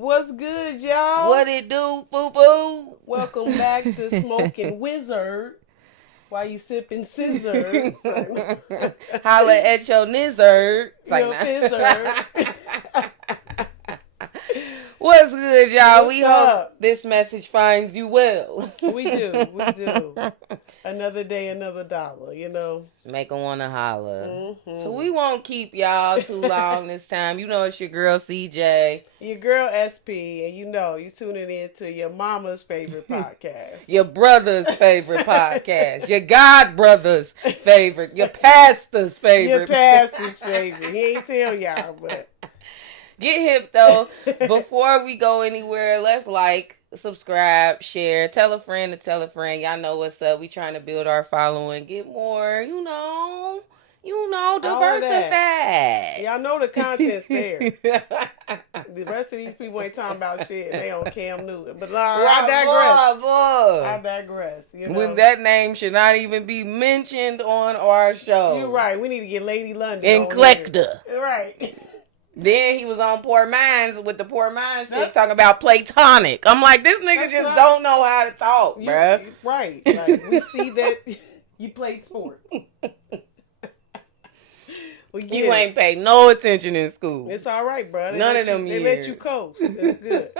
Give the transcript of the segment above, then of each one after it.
What's good, y'all? What it do, boo-boo? Welcome back to Smoking Wizard. While you sipping scissors. Holla at your nizzard. Your fizzard. What's good, y'all? What's we up? hope this message finds you well. We do. Another day, another dollar, you know. Make them want to holler. Mm-hmm. So we won't keep y'all too long this time. You know it's your girl, CJ. Your girl, SP. And you know, you tuning in to your mama's favorite podcast. Your brother's favorite podcast. Your god brother's favorite. Your pastor's favorite. Your pastor's favorite. He ain't tell y'all, but... Get hip, though. Before we go anywhere, let's subscribe, share, tell a friend to tell a friend. Y'all know what's up. We trying to build our following, get more, diversified. Y'all know the content's there. The rest of these people ain't talking about shit. They on Cam Newton. But I digress. I digress. You know? When that name should not even be mentioned on our show. You're right. We need to get Lady London in Collector. Right. Then he was on Poor Minds with the Poor Minds shit talking about platonic. I'm like, this nigga just don't know how to talk, bruh. Right. Like, we see that you played sport. You ain't paid no attention in school. It's all right, bro. None of them years. They let you coast. It's good.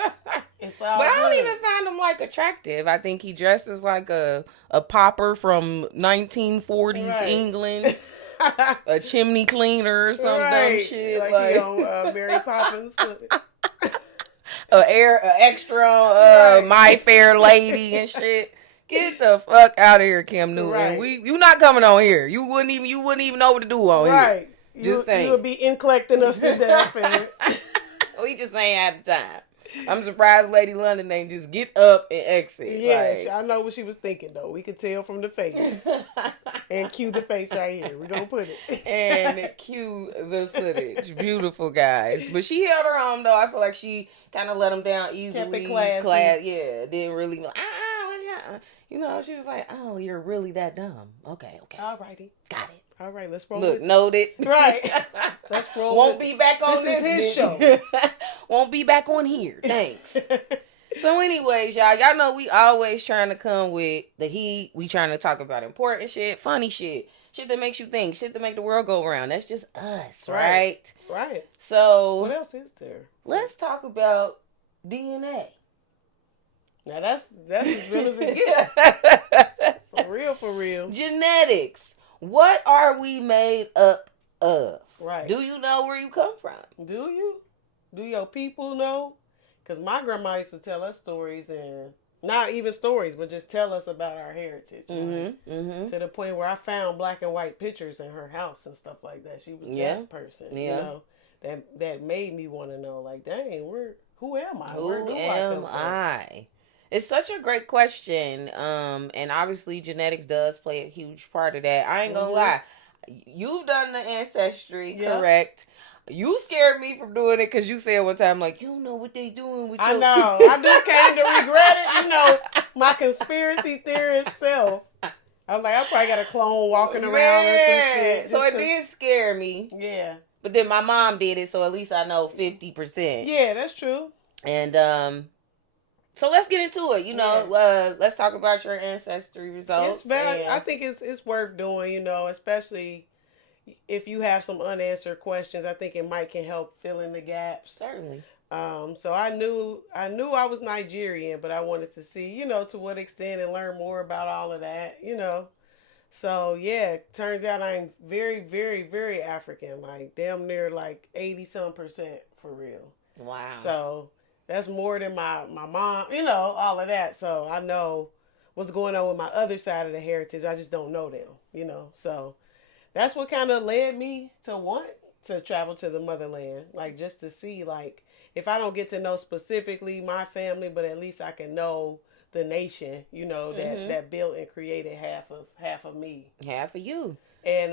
It's all But I don't good. even find him attractive. I think he dressed as a popper from 1940s England. A chimney cleaner or some dumb shit. Like he on Mary Poppins. An extra on My Fair Lady and shit. Get the fuck out of here, Cam Newton. Right. You not coming on here. You wouldn't even know what to do on here. Right. Just saying. You would be collecting us to death. And... we just ain't have the time. I'm surprised Lady London ain't just get up and exit. Yeah, I know what she was thinking, though. We could tell from the face. And cue the face right here. We're going to put it. And cue the footage. Beautiful, guys. But she held her own, though. I feel like she kind of let him down easily. Kept it classy. Yeah, didn't really go, you know, she was like, oh, you're really that dumb. Okay. All righty. Got it. All right, let's roll. Look, noted. Right. Let's roll. Won't be back on this. This is his show. Won't be back on here. Thanks. So anyways, y'all know we always trying to come with the heat. We trying to talk about important shit, funny shit that makes you think, shit that make the world go around. That's just us, right? Right. So what else is there? Let's talk about DNA. Now that's as real as it gets. For real. Genetics. What are we made up of? Right. Do you know where you come from? Do you? Do your people know? Because my grandma used to tell us stories, and not even stories, but just tell us about our heritage. To the point where I found black and white pictures in her house and stuff like that. She was that person, you know, that made me want to know, like, dang, who am I? Where do I come from? It's such a great question. And obviously genetics does play a huge part of that. I ain't gonna lie. You've done the ancestry, correct? You scared me from doing it because you said one time, like, you don't know what they doing with I know. I do kind of regret it. You know, my conspiracy theorist self. I'm like, I probably got a clone walking around or some shit. So it did scare me. Yeah. But then my mom did it, so at least I know 50%. Yeah, that's true. And, so let's get into it. You know, let's talk about your ancestry results. I think it's worth doing, you know, especially if you have some unanswered questions. I think it can help fill in the gaps. Certainly. So I knew I was Nigerian, but I wanted to see, you know, to what extent and learn more about all of that, you know. So yeah, turns out I'm very, very, very African, like damn near like 80-some% for real. Wow. So that's more than my mom, you know, all of that. So I know what's going on with my other side of the heritage. I just don't know them, you know. So that's what kind of led me to want to travel to the motherland, like just to see, like, if I don't get to know specifically my family, but at least I can know the nation, you know, that built and created half of me. Half of you. And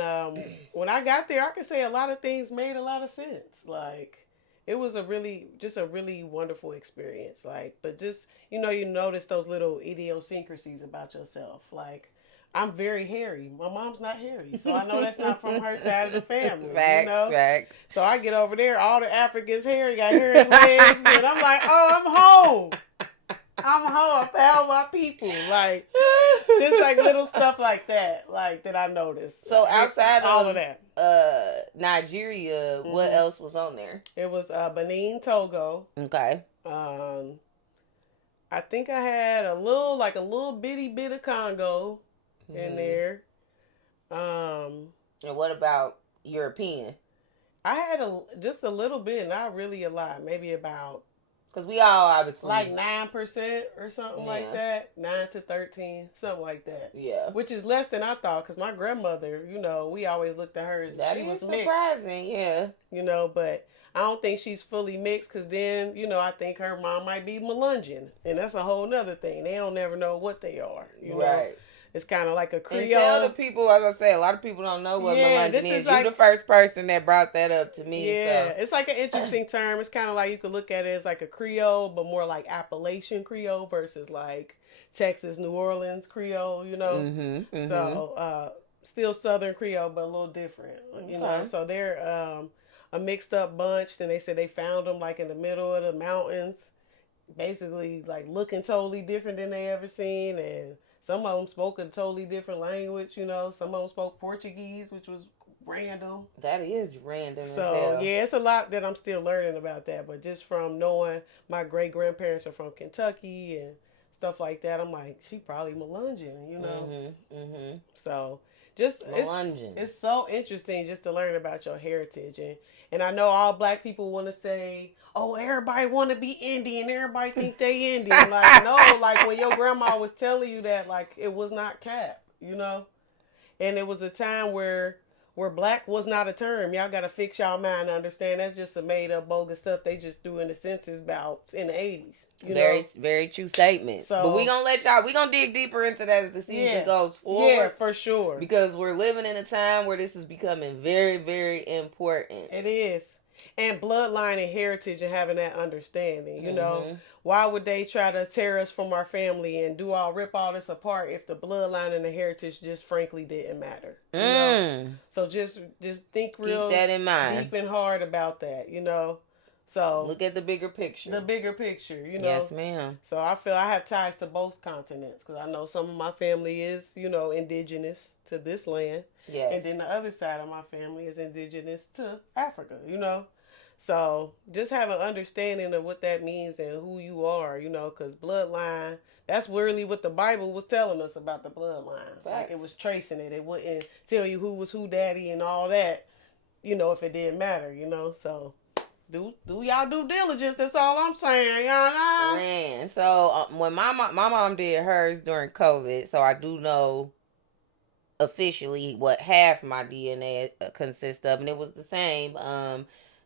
when I got there, I could say a lot of things made a lot of sense. Like, it was a really wonderful experience. Like, but just, you know, you notice those little idiosyncrasies about yourself. Like, I'm very hairy. My mom's not hairy, so I know that's not from her side of the family. Facts, facts. So I get over there, all the Africans hairy, got hairy legs, and I'm like, oh, I'm home. I found my people. Like, just like little stuff like that I noticed. So outside all of that, Nigeria, what else was on there? It was Benin, Togo. Okay. I think I had a little bitty bit of Congo in there. And what about European? I had just a little bit, not really a lot. Maybe about, because we all obviously like 9% or something like that, 9 to 13, something like that. Yeah, which is less than I thought. Because my grandmother, we always looked at her as she was surprising. Mixed, yeah, but I don't think she's fully mixed. Because then, I think her mom might be Melungeon, and that's a whole nother thing. They don't never know what they are. Right. It's kind of like a Creole. And tell the people, as I say, a lot of people don't know what Melungeon is. You're the first person that brought that up to me. Yeah, so. It's like an interesting term. It's kind of like you could look at it as like a Creole, but more like Appalachian Creole versus like Texas, New Orleans Creole, So, still Southern Creole, but a little different, So they're a mixed up bunch. And they said they found them like in the middle of the mountains, basically like looking totally different than they ever seen. And some of them spoke a totally different language, Some of them spoke Portuguese, which was random. That is random. So, yeah, it's a lot that I'm still learning about that. But just from knowing my great-grandparents are from Kentucky and stuff like that, I'm like, she probably Melungeon, So, just, it's so interesting just to learn about your heritage. And I know all black people want to say, oh, everybody want to be Indian. Everybody think they Indian. Like, no, like when your grandma was telling you that, like, it was not cap, And it was a time where black was not a term. Y'all got to fix y'all mind to understand that's just some made up bogus stuff they just threw in the census about in the 80s. Very, very true statement. So, but we gonna dig deeper into that as the season goes forward. Yeah, for sure. Because we're living in a time where this is becoming very, very important. It is. And bloodline and heritage and having that understanding, Why would they try to tear us from our family and rip all this apart if the bloodline and the heritage just frankly didn't matter? So just think real keep that in mind. Deep and hard about that, So look at the bigger picture. The bigger picture, Yes, ma'am. So I feel I have ties to both continents because I know some of my family is, indigenous to this land. Yes. And then the other side of my family is indigenous to Africa, So just have an understanding of what that means and who you are, because bloodline, that's really what the Bible was telling us about the bloodline. Facts. Like it was tracing it. It wouldn't tell you who was who daddy and all that, if it didn't matter, So do y'all due diligence. That's all I'm saying, y'all. Man, so when my mom did hers during COVID, so I do know officially what half my DNA consists of, and it was the same.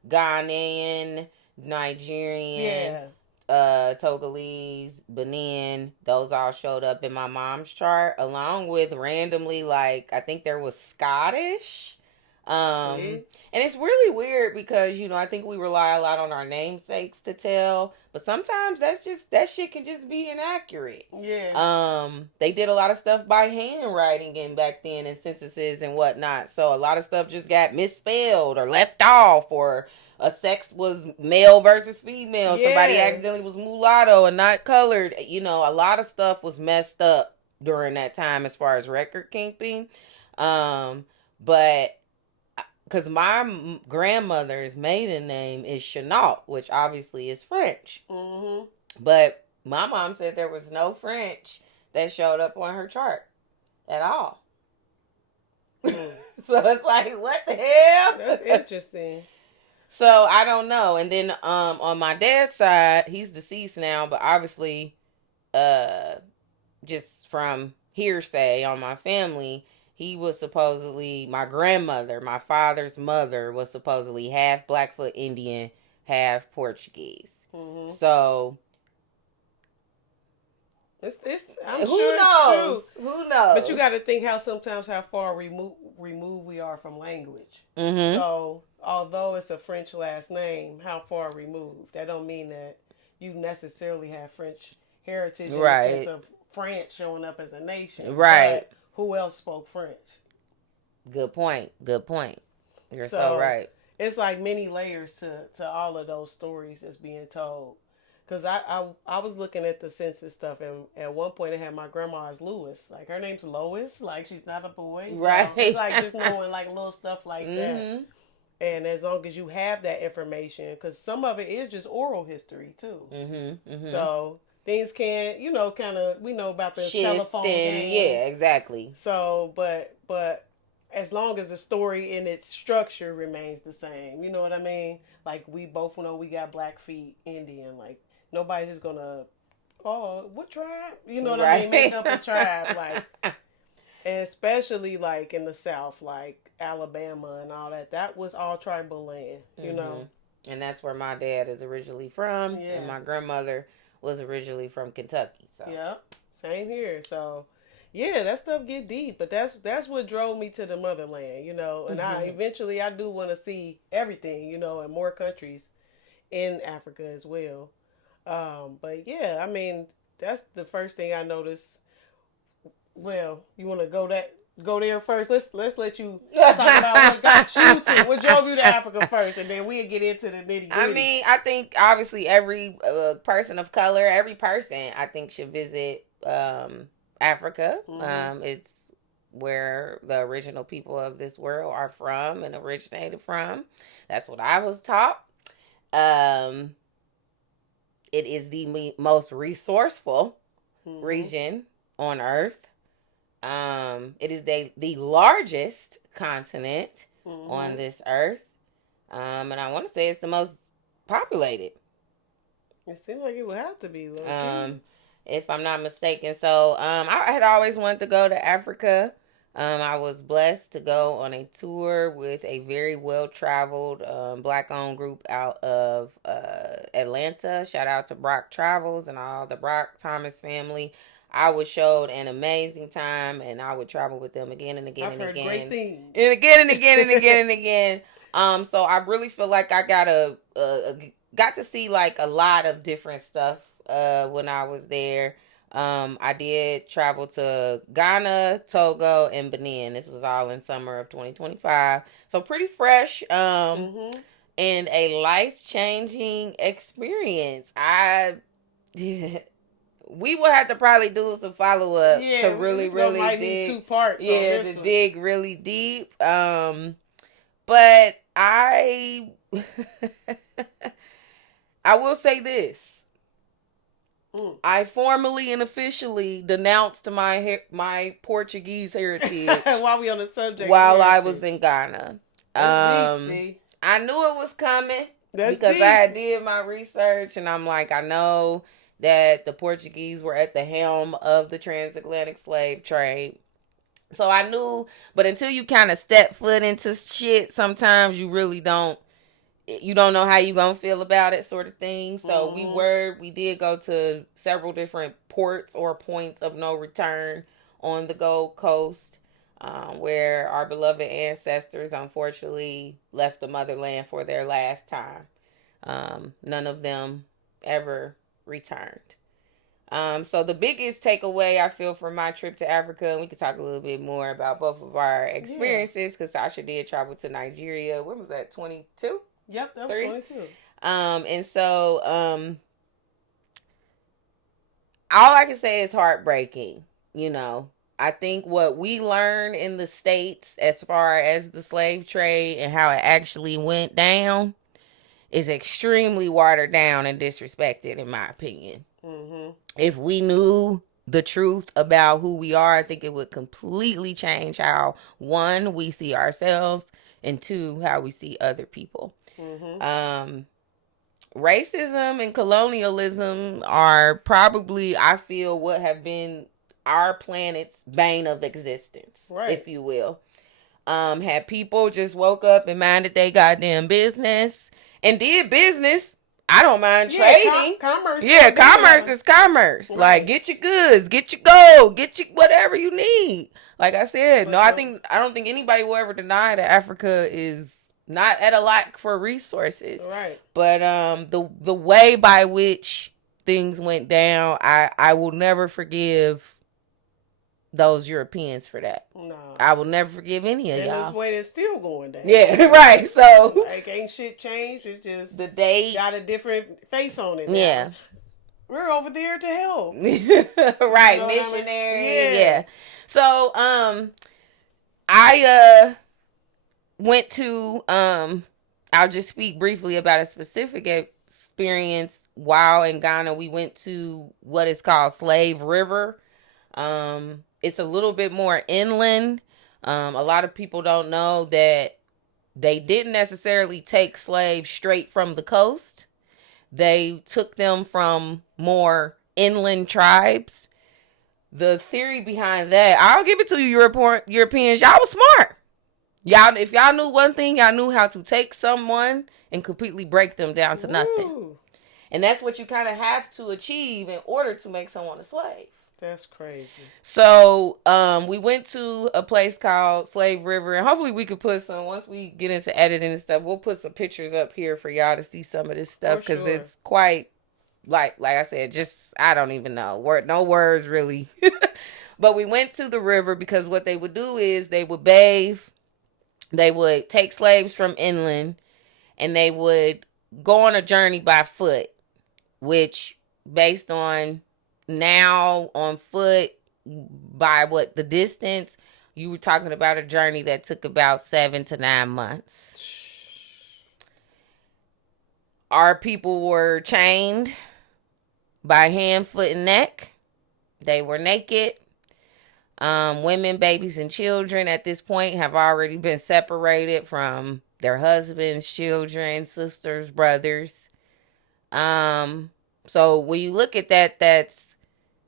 Ghanaian, Nigerian, Togolese, Benin, those all showed up in my mom's chart, along with randomly, like, I think there was Scottish. And it's really weird because, I think we rely a lot on our namesakes to tell, but sometimes that shit can just be inaccurate. Yeah. They did a lot of stuff by handwriting and back then in censuses and whatnot. So a lot of stuff just got misspelled or left off, or a sex was male versus female. Yeah. Somebody accidentally was mulatto and not colored. A lot of stuff was messed up during that time as far as record keeping. But because my grandmother's maiden name is Chenault, which obviously is French. Mm-hmm. But my mom said there was no French that showed up on her chart at all. So it's like, what the hell? That's interesting. So I don't know. And then on my dad's side, he's deceased now, but obviously just from hearsay on my family, he was supposedly, my grandmother, my father's mother, was supposedly half Blackfoot Indian, half Portuguese. Mm-hmm. So I'm who sure knows? It's true. Who knows? But you got to think how far removed we are from language. Mm-hmm. So although it's a French last name, how far removed? That don't mean that you necessarily have French heritage in the sense of France showing up as a nation. Right. But who else spoke French? Good point. You're so So right. it's like many layers to all of those stories that's being told. Cause I was looking at the census stuff, and at one point it had my grandma as Lewis. Like her name's Lois. Like she's not a boy. Right. So it's like just knowing like little stuff like that. Mm-hmm. And as long as you have that information, because some of it is just oral history too. Mm-hmm. Mm-hmm. So things can, kind of, we know about the Shift telephone game. Yeah, exactly. So, but as long as the story in its structure remains the same, you know what I mean? Like we both know we got Blackfeet Indian. Like nobody's just gonna, oh, what tribe? You know what I mean? Make up a tribe, like, and especially like in the South, like Alabama and all that. That was all tribal land, you know. And that's where my dad is originally from, and my grandmother was originally from Kentucky. So yep, same here. So yeah, that stuff get deep, but that's what drove me to the motherland, you know. And I do want to see everything, you know, in more countries in Africa as well. But yeah, I mean, that's the first thing I noticed. Well, you want to go there first? Let's let you talk about what got you to, what drove you to Africa first, and then we'll get into the nitty gritty. I mean, I think obviously every person of color, every person, I think should visit Africa. It's where the original people of this world are from and originated from. That's what I was taught. It is the most resourceful region on Earth. It is the largest continent on this Earth. And I want to say it's the most populated. It seems like it would have to be. If I'm not mistaken. So, I had always wanted to go to Africa. I was blessed to go on a tour with a very well-traveled Black-owned group out of Atlanta. Shout out to Brock Travels and all the Brock Thomas family. I was showed an amazing time, and I would travel with them again and again and again. I've heard great things. And again and again and again and again. So I really feel like I got to see like a lot of different stuff when I was there. I did travel to Ghana, Togo, and Benin. This was all in summer of 2025. So pretty fresh. And a life-changing experience. We will have to probably do some follow-up to really dig. Need 2 parts. Yeah, to dig really deep. But I will say this. I formally and officially denounced my Portuguese heritage while we on the subject. While I was in Ghana. That's deep, see? I knew it was coming because deep. I did my research, and I'm like, I know that the Portuguese were at the helm of the transatlantic slave trade. So I knew, but until you kind of step foot into shit, sometimes you really don't know how you gonna feel about it, sort of thing. So we did go to several different ports or points of no return on the Gold Coast, where our beloved ancestors unfortunately left the motherland for their last time. None of them ever returned. So the biggest takeaway I feel from my trip to Africa, and we could talk a little bit more about both of our experiences, because Sasha did travel to Nigeria. When was that? 22? Yep, that was 22. And so all I can say is heartbreaking. You know, I think what we learned in the States as far as the slave trade and how it actually went down is extremely watered down and disrespected, in my opinion. If we knew the truth about who we are, I think it would completely change how, one, we see ourselves, and two, how we see other people. Racism and colonialism are probably, I feel, what have been our planet's bane of existence, if you will. Had people just woke up and minded they goddamn business and did business, I don't mind trading. Commerce. Commerce is commerce. Right. Like, get your goods, get your gold, get your whatever you need. Like I said, I don't think anybody will ever deny that Africa is not at a lack for resources. Right. But the way by which things went down, I will never forgive those Europeans for that. No. I will never forgive any of y'all. And this way it's still going down. Yeah, right. So like ain't shit changed. It's just the date got a different face on it now. Yeah. We're over there to help. Right, you know missionary. I mean? Yeah. So I went to I'll just speak briefly about a specific experience while in Ghana. We went to what is called Slave River. It's a little bit more inland. A lot of people don't know that they didn't necessarily take slaves straight from the coast. They took them from more inland tribes. The theory behind that, I'll give it to you, Europeans. Y'all was smart. Y'all, if y'all knew one thing, y'all knew how to take someone and completely break them down to nothing. And that's what you kind of have to achieve in order to make someone a slave. That's crazy. So we went to a place called Slave River, and hopefully we could put some, once we get into editing and stuff, we'll put some pictures up here for y'all to see some of this stuff, because it's quite, like I said, just, I don't even know, no words really. But we went to the river because what they would do is they would bathe, they would take slaves from inland, and they would go on a journey by foot, which based on now on foot by what the distance, you were talking about a journey that took about 7 to 9 months. Our people were chained by hand, foot, and neck. They were naked. Women, babies, and children at this point have already been separated from their husbands, children, sisters, brothers. So when you look at that, that's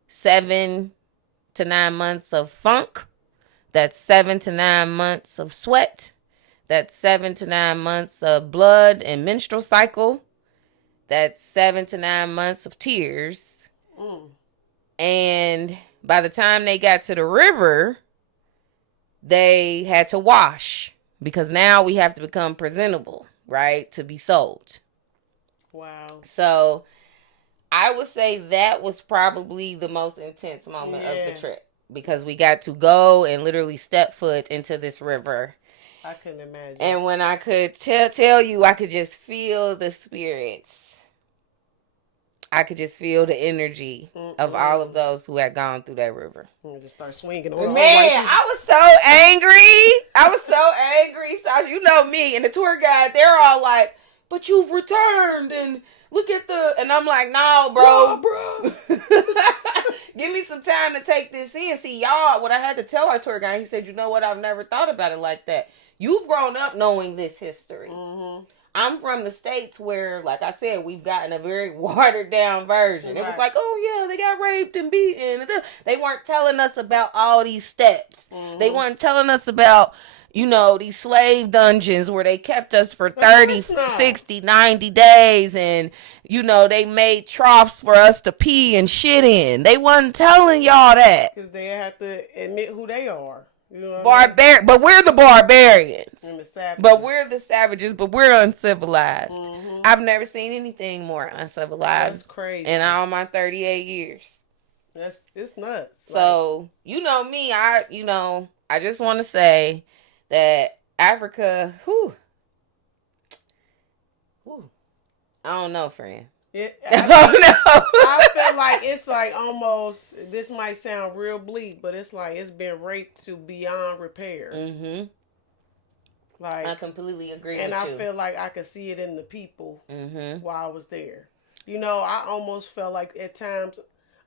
7 to 9 months of funk. That's 7 to 9 months of sweat. That's 7 to 9 months of blood and menstrual cycle. That's 7 to 9 months of tears. And by the time they got to the river, they had to wash, because now we have to become presentable, right, to be sold. Wow. So I would say that was probably the most intense moment of the trip, because we got to go and literally step foot into this river. I couldn't imagine. And when I could tell you, I could just feel the spirits. I could just feel the energy of all of those who had gone through that river. Just start swinging. Man, I was so angry. So you know me and the tour guide, they're all like, "But you've returned and look at the," and I'm like, "No, bro. Give me some time to take this in." See, y'all, what I had to tell our tour guide, he said, "You know what? I've never thought about it like that. You've grown up knowing this history. I'm from the States where, like I said, we've gotten a very watered down version. It was like, oh yeah, they got raped and beaten. They weren't telling us about all these steps. They weren't telling us about, you know, these slave dungeons where they kept us for 30, 60, 90 days. And, you know, they made troughs for us to pee and shit in. They wasn't telling y'all that. Because they have to admit who they are. You know But we're the barbarians. And the savages. But we're the savages, but we're uncivilized. I've never seen anything more uncivilized. That's crazy. In all my 38 years. It's nuts. So, you know me, I just want to say that Africa, I don't know, friend. Yeah, I feel like it's like almost, this might sound real bleak, but it's like it's been raped to beyond repair. Like, I completely agree and with you. I feel like I could see it in the people while I was there. You know, I almost felt like at times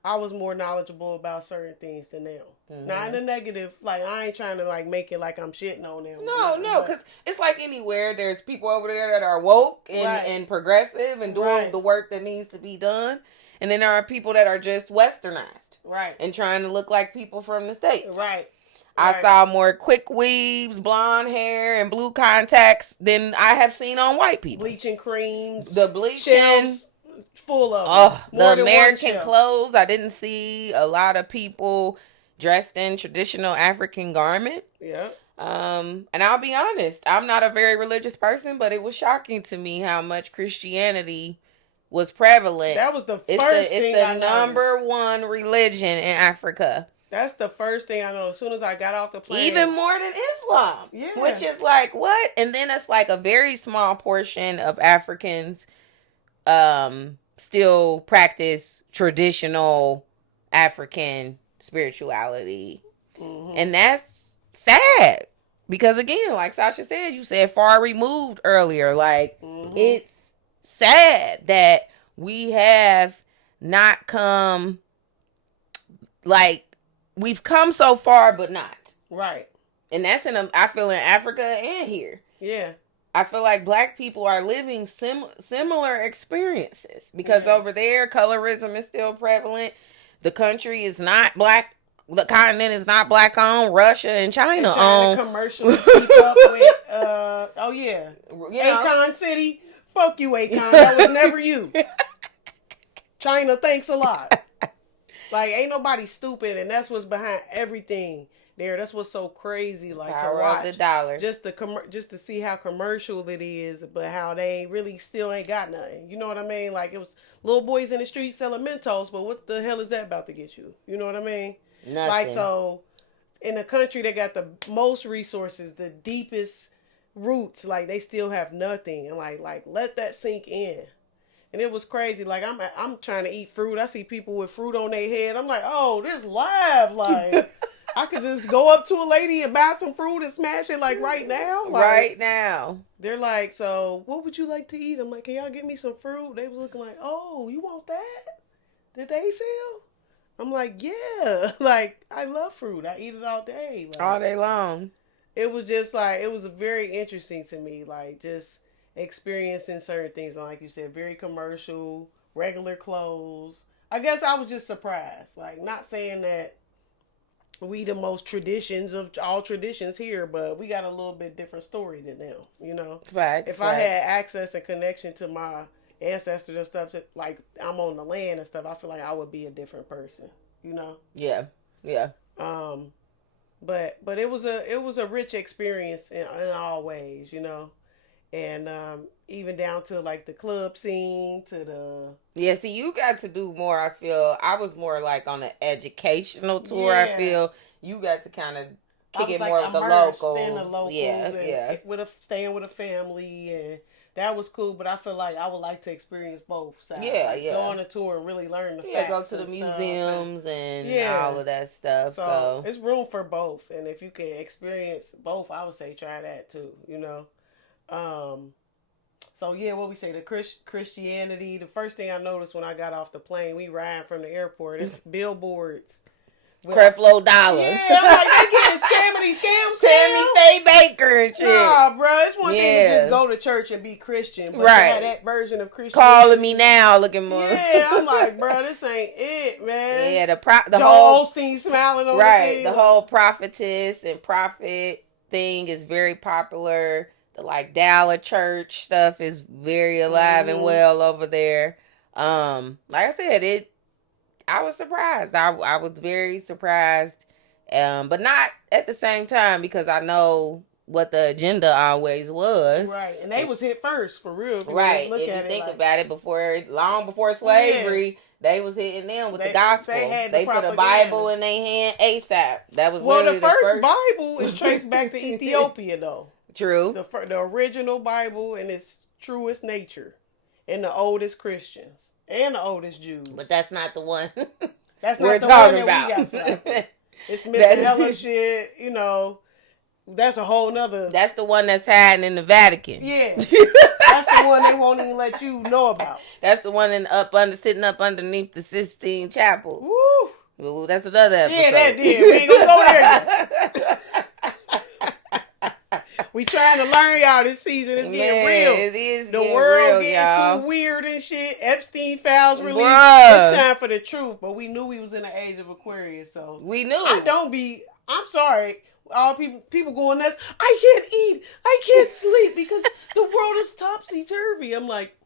I was more knowledgeable about certain things than them. Not in a negative, like, I ain't trying to like make it like I'm shitting on them. No, because it's like anywhere, there's people over there that are woke and progressive and doing the work that needs to be done. And then there are people that are just westernized. And trying to look like people from the States. I saw more quick weaves, blonde hair, and blue contacts than I have seen on white people. Bleaching creams. The bleaching. Shells full of the American clothes. I didn't see a lot of people dressed in traditional African garment. And I'll be honest, I'm not a very religious person, but it was shocking to me how much Christianity was prevalent. That was the first thing I noticed. It's the number one religion in Africa. That's the first thing I know. As soon as I got off the plane. Even more than Islam. Yeah. Which is like, what? And then it's like a very small portion of Africans still practice traditional African spirituality. Mm-hmm. And that's sad. Because again, like Sasha said, you said far removed earlier. Like, mm-hmm. It's sad that we have not come, like, we've come so far, but not. Right. And that's I feel in Africa and here. Yeah. I feel like black people are living similar experiences. Because over there, colorism is still prevalent. The country is not black. The continent is not black owned. Russia and China owned. Commercially keep up with, Akon City. Fuck you, Akon. That was never you. China, thanks a lot. Like, ain't nobody stupid, and that's what's behind everything there. That's what's so crazy, like, Power to watch. Of the dollar. Just to see how commercial it is, but how they really still ain't got nothing. You know what I mean? Like, it was little boys in the street selling Mentos, but what the hell is that about to get you? You know what I mean? Nothing. Like, so, in a country that got the most resources, the deepest roots, like, they still have nothing. And, like let that sink in. And it was crazy. Like, I'm trying to eat fruit. I see people with fruit on their head. I'm like, oh, this live. Like, I could just go up to a lady and buy some fruit and smash it, like, right now. Like, right now. They're like, so, what would you like to eat? I'm like, can y'all get me some fruit? They was looking like, oh, you want that? Did they sell? I'm like, yeah. Like, I love fruit. I eat it all day. Like, all day long. It was just, like, it was very interesting to me. Like, just experiencing certain things, like you said, very commercial, regular clothes. I guess I was just surprised. Like, not saying that we the most traditions of all traditions here, but we got a little bit different story than them, you know? If I had access and connection to my ancestors and stuff, like, I'm on the land and stuff, I feel like I would be a different person, you know? Yeah. Yeah. But it was a rich experience in all ways, you know? And even down to, like, the club scene, to the... Yeah, see, you got to do more, I feel. I was more, like, on an educational tour, I feel. You got to kind of kick it more with the locals. In the locals. Yeah. Staying with a family, and that was cool, but I feel like I would like to experience both sides. Yeah, like, go on a tour and really learn the facts. Go to the museums and all of that stuff. So it's room for both, and if you can experience both, I would say try that too, you know? So yeah, what we say, the Christianity, the first thing I noticed when I got off the plane, we riding from the airport, it's billboards. Creflo Dollar. Yeah, I'm like, they getting scam. Tammy Faye Baker and shit. Nah, bro, it's one thing to just go to church and be Christian, but that version of Christianity. Calling me now, looking more. Yeah, I'm like, bro, this ain't it, man. Yeah, the whole Osteen smiling on the whole prophetess and prophet thing is very popular. The, like, Dallas church stuff is very alive and well over there. Like I said, I was surprised. I was very surprised. But not at the same time, because I know what the agenda always was. Right. And they was hit first, for real. If you think about it, long before slavery, they was hitting them with the gospel. They put a Bible in their hand ASAP. That was the first Bible is traced back to Ethiopia, though. True. The original Bible in its truest nature. And the oldest Christians. And the oldest Jews. But that's not the one that's not the one that we got slapped. It's missing hella shit, you know. That's a whole nother... That's the one that's hiding in the Vatican. Yeah. That's the one they won't even let you know about. That's the one sitting up underneath the Sistine Chapel. Woo! Ooh, that's another episode. Yeah, that did. We ain't gonna go there yet. We trying to learn, y'all, this season. It's getting real. It is the world real, getting y'all. too weird and shit. Epstein files released. Bruh. It's time for the truth. But we knew we was in the age of Aquarius, so we knew. I'm sorry. All people going nuts. I can't eat. I can't sleep because the world is topsy-turvy. I'm like,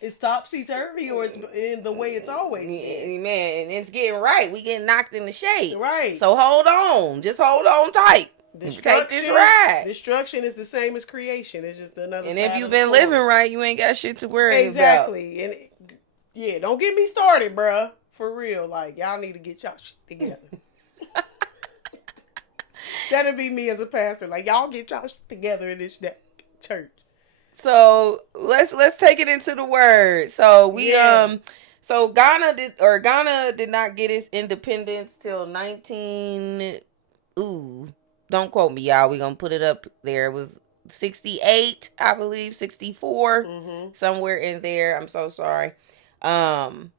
it's topsy-turvy, or it's in the way it's always been. Man, it's getting right. We getting knocked in the shade. Right. So hold on. Just hold on tight. Take this ride. Destruction is the same as creation. It's just another. And if you've been living right, you ain't got shit to worry about. Exactly. And don't get me started, bruh. For real. Like, y'all need to get y'all shit together. That'd be me as a pastor. Like, y'all get y'all shit together in this church. So let's take it into the word. So we so Ghana did not get its independence till 19. Ooh, don't quote me, y'all. We gonna put it up there. It was 68, I believe, 64, somewhere in there. I'm so sorry. And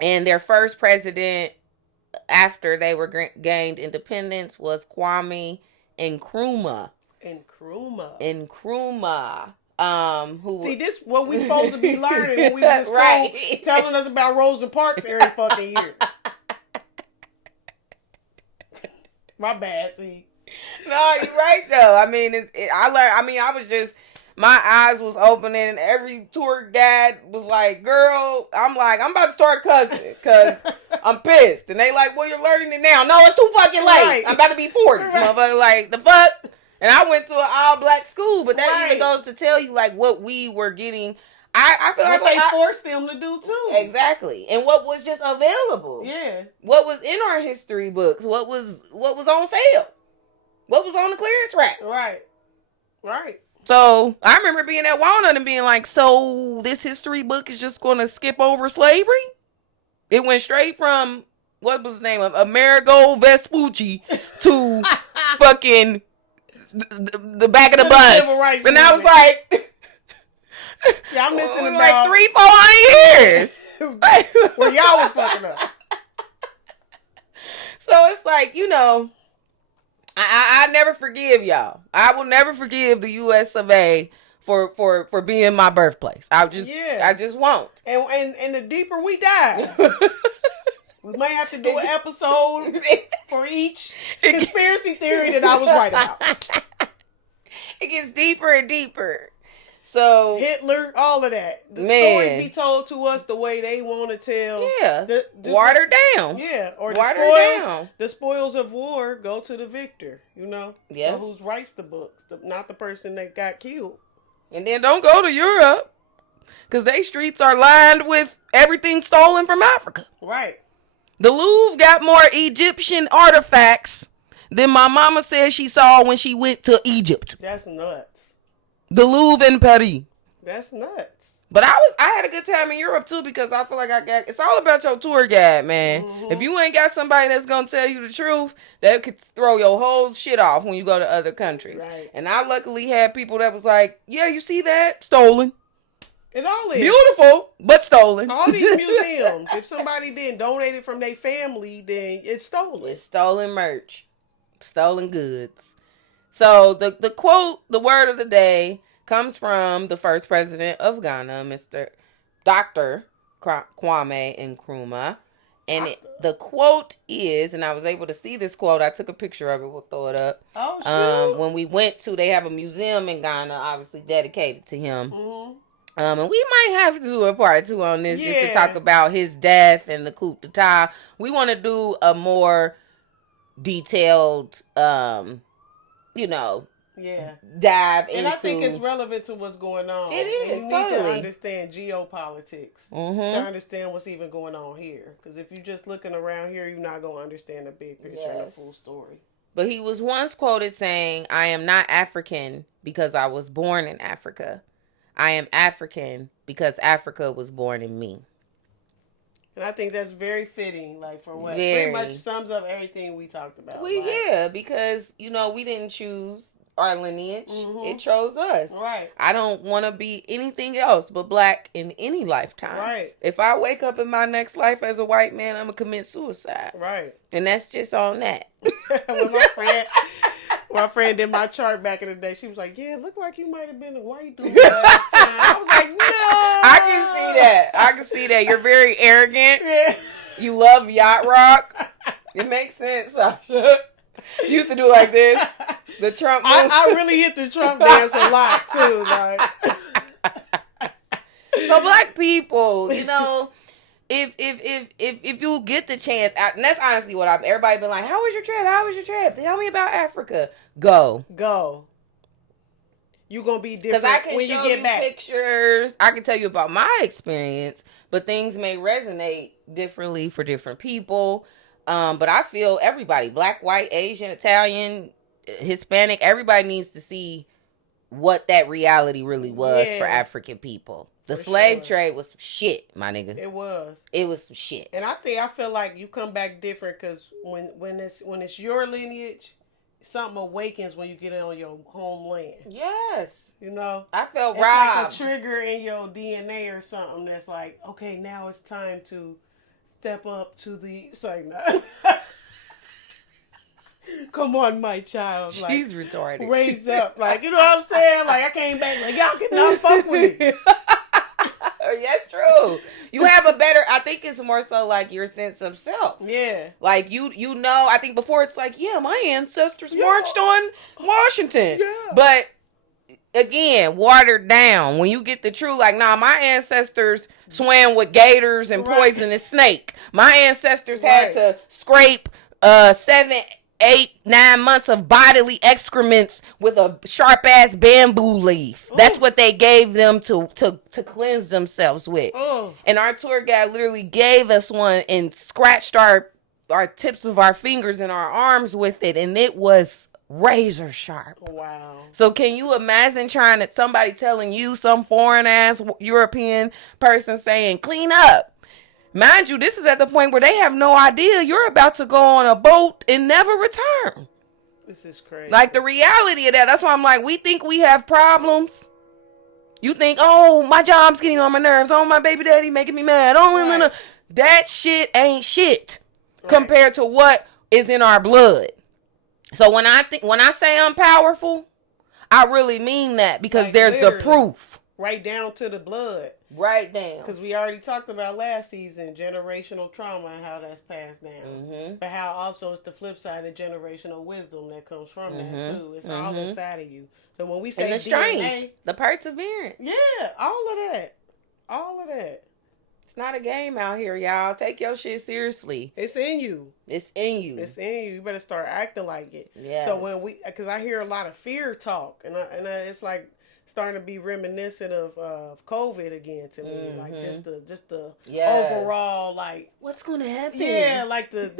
their first president after they were gained independence was Kwame Nkrumah. Nkrumah. Who? See, this what we supposed to be learning when we in school, right? Telling us about Rosa Parks every fucking year. My bad, see. No, you're right though. I mean, I learned. I mean, I was just, my eyes was opening, and every tour guide was like, "Girl," I'm like, "I'm about to start cussing because I'm pissed," and they like, "Well, you're learning it now." No, it's too fucking late. Right. I'm about to be 40. Right. Motherfucker, like the fuck. And I went to an all-black school, but that even goes to tell you, like, what we were getting. I feel what like they forced them to do, too. Exactly. And what was just available. Yeah. What was in our history books. What was on sale. What was on the clearance rack. Right. So, I remember being at Walnut and being like, so this history book is just going to skip over slavery? It went straight from, what was his name? Amerigo Vespucci to fucking... The back of the bus, and I was like, "Yeah, I'm missing like about 300-400 years where y'all was fucking up." So it's like, you know, I never forgive y'all. I will never forgive the U.S. of A. for being my birthplace. I just won't. And the deeper we dive. We might have to do an episode for each conspiracy theory that I was right about. It gets deeper and deeper. So Hitler, all of that. The stories be told to us the way they want to tell. Yeah. Watered down. Yeah. Or the spoils of war go to the victor, you know? Yes. So who writes the books? Not the person that got killed. And then don't go to Europe. Because they streets are lined with everything stolen from Africa. Right. The Louvre got more Egyptian artifacts than my mama said she saw when she went to Egypt. That's nuts. The Louvre in Paris. That's nuts. But I had a good time in Europe too, because I feel like it's all about your tour guide, man. Mm-hmm. If you ain't got somebody that's gonna tell you the truth, that could throw your whole shit off when you go to other countries. Right. And I luckily had people that was like, yeah, you see that? Stolen. It all is. Beautiful, but stolen. All these museums, if somebody didn't donate it from their family, then it's stolen. It's stolen merch. Stolen goods. So the quote, the word of the day, comes from the first president of Ghana, Dr. Kwame Nkrumah. And the quote is, and I was able to see this quote. I took a picture of it. We'll throw it up. Oh, shoot. When we went to, they have a museum in Ghana, obviously dedicated to him. Mm-hmm. And we might have to do a part 2 on this, just to talk about his death and the coup d'etat. We want to do a more detailed, dive into. And I think it's relevant to what's going on. It is. You totally. need to understand geopolitics to understand what's even going on here. Because if you're just looking around here, you're not going to understand the big picture and the full story. But he was once quoted saying, "I am not African because I was born in Africa. I am African because Africa was born in me." And I think that's very fitting, like, for what pretty much sums up everything we talked about. Because, we didn't choose our lineage. Mm-hmm. It chose us. Right. I don't want to be anything else but black in any lifetime. Right. If I wake up in my next life as a white man, I'm going to commit suicide. Right. And that's just on that. When my friend did my chart back in the day, she was like, "Yeah, it looked like you might have been a white dude last time." I was like, "No." I can see that. You're very arrogant. Yeah. You love yacht rock. It makes sense, Sasha. You used to do like this. The Trump move. I really hit the Trump dance a lot, too. Like. So black people, if you get the chance, and that's honestly what everybody been like, how was your trip? Tell me about Africa. Go. You're going to be different when you get back. Pictures. I can tell you about my experience, but things may resonate differently for different people. But I feel everybody, black, white, Asian, Italian, Hispanic, everybody needs to see what that reality really was for African people. The slave trade was some shit, my nigga. It was. It was some shit. And I feel like you come back different because when it's your lineage, something awakens when you get on your homeland. Yes. You know? I felt it's robbed. Like a trigger in your DNA or something that's like, okay, now it's time to step up to the... Sorry, no. Come on, my child. Like, she's retarded. Raise up. Like, you know what I'm saying? Like, I came back like, y'all cannot fuck with me. That's true. You have a better, I think it's more so like your sense of self. Yeah. Like you know, I think before it's like, yeah, my ancestors marched on Washington. Yeah. But again, watered down. When you get the true, like, nah, my ancestors swam with gators and poisonous snake. My ancestors had to scrape 7, 8, 9 months of bodily excrements with a sharp ass bamboo leaf. Ooh. That's what they gave them to cleanse themselves with. Ooh. And our tour guide literally gave us one and scratched our tips of our fingers and our arms with it, and it was razor sharp. Wow. So can you imagine somebody telling you, some foreign ass European person saying, clean up? Mind you, this is at the point where they have no idea you're about to go on a boat and never return. This is crazy. Like, the reality of that, that's why I'm like, we think we have problems. You think, oh, my job's getting on my nerves. Oh, my baby daddy making me mad. Oh, no. That shit ain't shit compared to what is in our blood. So when I say I'm powerful, I really mean that, because like, there's the proof. Right down to the blood. Right down. Because we already talked about last season, generational trauma and how that's passed down. Mm-hmm. But how also it's the flip side of generational wisdom that comes from that too. It's all inside of you. So when we say and the DNA, strength, the perseverance. Yeah, all of that. All of that. It's not a game out here, y'all. Take your shit seriously. It's in you. It's in you. It's in you. You better start acting like it. Yeah. So because I hear a lot of fear talk, and it's like starting to be reminiscent of COVID again to me. Mm-hmm. Like just the overall, like, what's gonna happen? Yeah, like the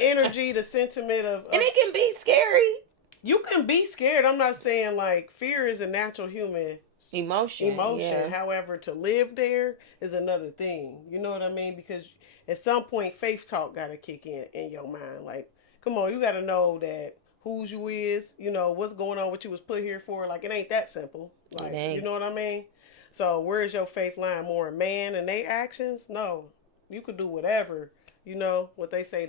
energy, the sentiment of and it can be scary. You can be scared. I'm not saying, like, fear is a natural human emotion. Yeah. However, to live there is another thing. You know what I mean? Because at some point, faith talk got to kick in your mind. Like, come on, you got to know that who's you is, you know, what's going on, what you was put here for. Like, it ain't that simple. Like, you know what I mean? So where's your faith line? More in man and they actions? No. You could do whatever. You know, what they say,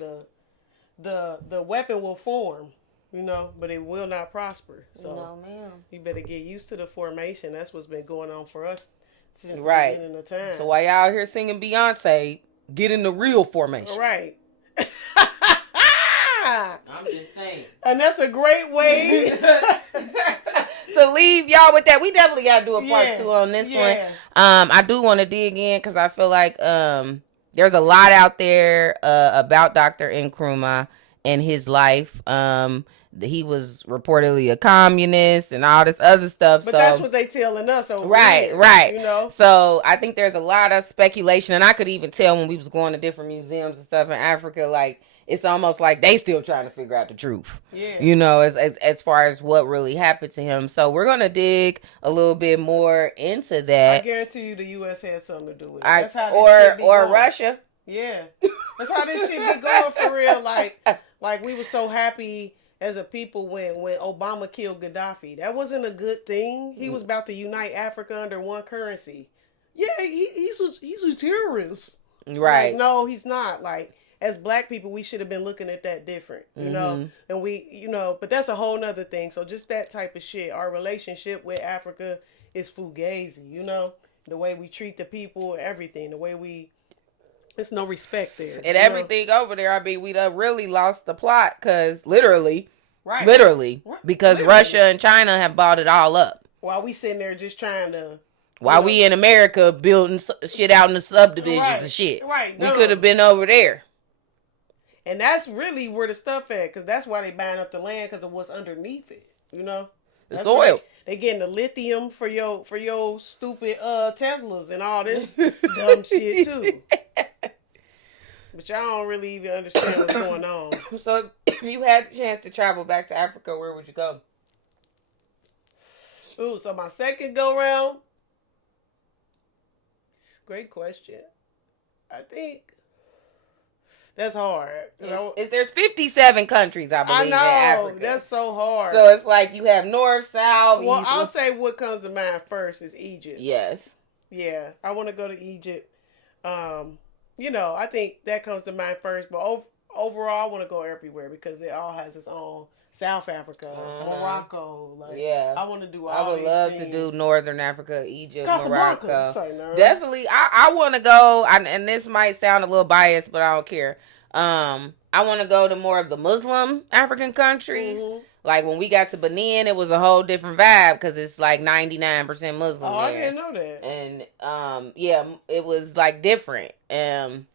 the weapon will form. You know, but it will not prosper. So, no, ma'am. You better get used to the formation. That's what's been going on for us since the beginning of time. So while y'all here singing Beyonce, get in the real formation. Right. I'm just saying. And that's a great way to leave y'all with that. We definitely got to do a part 2 on this one. I do want to dig in because I feel like there's a lot out there about Dr. Nkrumah and his life. He was reportedly a communist and all this other stuff. But that's what they telling us over here, you know? So I think there's a lot of speculation, and I could even tell when we was going to different museums and stuff in Africa, like, it's almost like they still trying to figure out the truth. Yeah. You know, as far as what really happened to him. So we're going to dig a little bit more into that. I guarantee you the U.S. has something to do with it. That's how this shit be going. Russia. Yeah. That's how this shit be going for real. Like we were so happy as a people when Obama killed Gaddafi. That wasn't a good thing. He was about to unite Africa under one currency. Yeah, he's a terrorist. Right. Like, no, he's not. Like, as black people, we should have been looking at that different, you know? And we, you know, but that's a whole nother thing. So just that type of shit. Our relationship with Africa is fugazi, you know? The way we treat the people, everything. The way we... There's no respect there. And everything over there, I mean, we done really lost the plot because literally, because Russia and China have bought it all up. While we sitting there just trying to... While we in America building shit out in the subdivisions and shit. Right. We could have been over there. And that's really where the stuff at, because that's why they buying up the land, because of what's underneath it, you know? The soil. They getting the lithium for your stupid Teslas and all this dumb shit too. But y'all don't really even understand what's going on. So if you had the chance to travel back to Africa, where would you go? Ooh, so my second go round. Great question. I think that's hard. There's 57 countries, I believe, in Africa. That's so hard. So it's like you have north, south, well, east. I'll say what comes to mind first is Egypt. Yes. Yeah, I want to go to Egypt. I think that comes to mind first. But overall, I want to go everywhere because it all has its own. South Africa, Morocco. I want to do all I would these love things. to do Northern Africa, Egypt, Casablanca. Morocco. Sorry, no. Definitely, I want to go, and this might sound a little biased, but I don't care. I want to go to more of the Muslim African countries. Mm-hmm. Like when we got to Benin, it was a whole different vibe because it's like 99% Muslim there. I didn't know that. And it was like different. And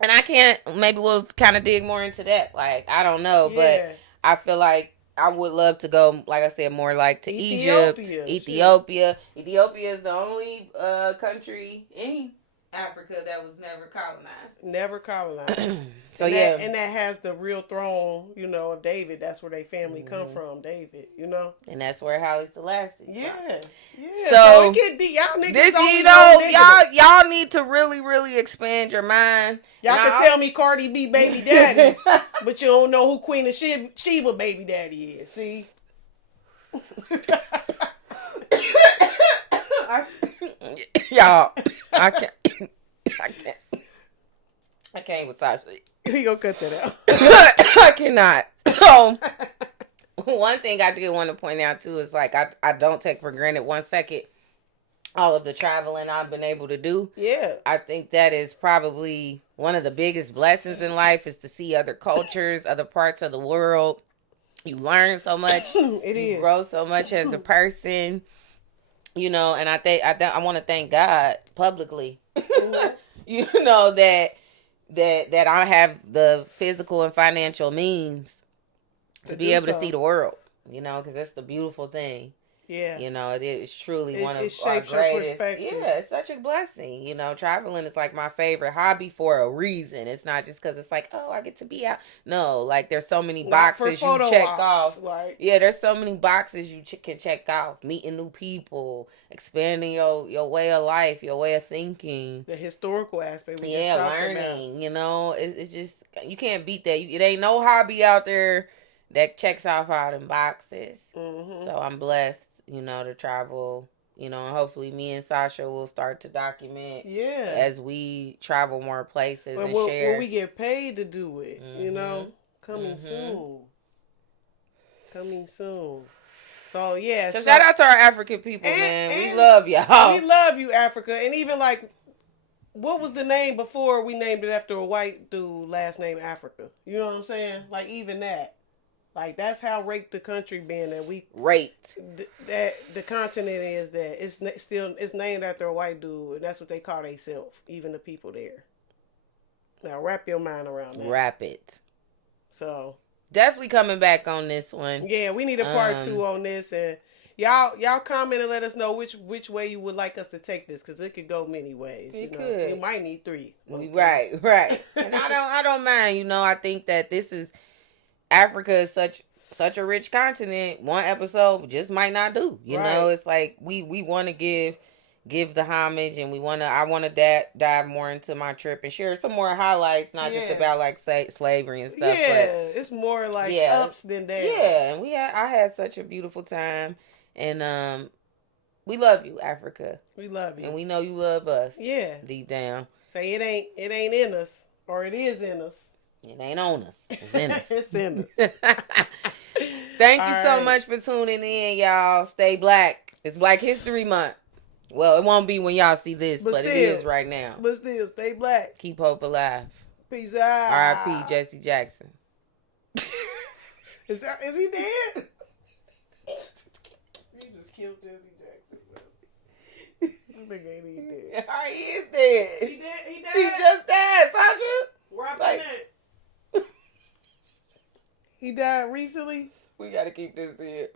I can't. Maybe we'll kind of dig more into that. Like I don't know, but I feel like I would love to go. Like I said, more like to Egypt, Ethiopia. Ethiopia is the only country in Africa that was never colonized. Never colonized. So and that has the real throne, of David. That's where their family come from, David. And that's where Haile Selassie. Yeah. So it get deep. Y'all niggas this, y'all need to really, really expand your mind. Y'all can tell me Cardi B baby daddies, but you don't know who Queen of Sheba baby daddy is. See. Y'all, I can't with Sasha. We gonna cut that out. I cannot. So, one thing I did want to point out too is like I don't take for granted 1 second all of the traveling I've been able to do. Yeah. I think that is probably one of the biggest blessings in life is to see other cultures, other parts of the world. You learn so much. You grow so much as a person. And I want to thank God publicly. that I have the physical and financial means to be able to see the world. Because that's the beautiful thing. Yeah. It is truly one of our greatest. Yeah, it's such a blessing. Traveling is like my favorite hobby for a reason. It's not just because it's like, oh, I get to be out. No, like there's so many boxes you check off. Like. Yeah, there's so many boxes you can check off. Meeting new people, expanding your way of life, your way of thinking. The historical aspect. Learning. It's just, you can't beat that. It ain't no hobby out there that checks off all them boxes. Mm-hmm. So I'm blessed. To travel, and hopefully me and Sasha will start to document as we travel more places and share. When we get paid to do it, coming soon. So, yeah. So shout out to our African people, man. We love y'all. We love you, Africa. And even like, what was the name before we named it after a white dude, last name Africa? You know what I'm saying? Like, even that. Like, that's how raped the country been that we... Raped. That the continent is that it's named after a white dude, and that's what they call themselves, even the people there. Now, wrap your mind around that. Wrap it. So... Definitely coming back on this one. Yeah, we need a part 2 on this, and y'all comment and let us know which way you would like us to take this, because it could go many ways. It could. You might need 3. Right. And I don't mind, I think that this is... Africa is such a rich continent. One episode just might not do. It's like we want to give the homage, and I want to dive more into my trip and share some more highlights, not just about like slavery and stuff. Yeah, it's more like ups than downs. Yeah, and I had such a beautiful time, and we love you, Africa. We love you, and we know you love us. Yeah, deep down. Say it ain't in us, or it is in us. It ain't on us. It's in us. It's in us. Thank you so much for tuning in, y'all. Stay black. It's Black History Month. Well, it won't be when y'all see this, but it is right now. But still, stay black. Keep hope alive. Peace out. R.I.P. Jesse Jackson. Is he dead? You just killed Jesse Jackson, bro. I think ain't he dead. He is dead. He dead? He dead? He just died, Sasha. Where I been at? He died recently? We gotta keep this in.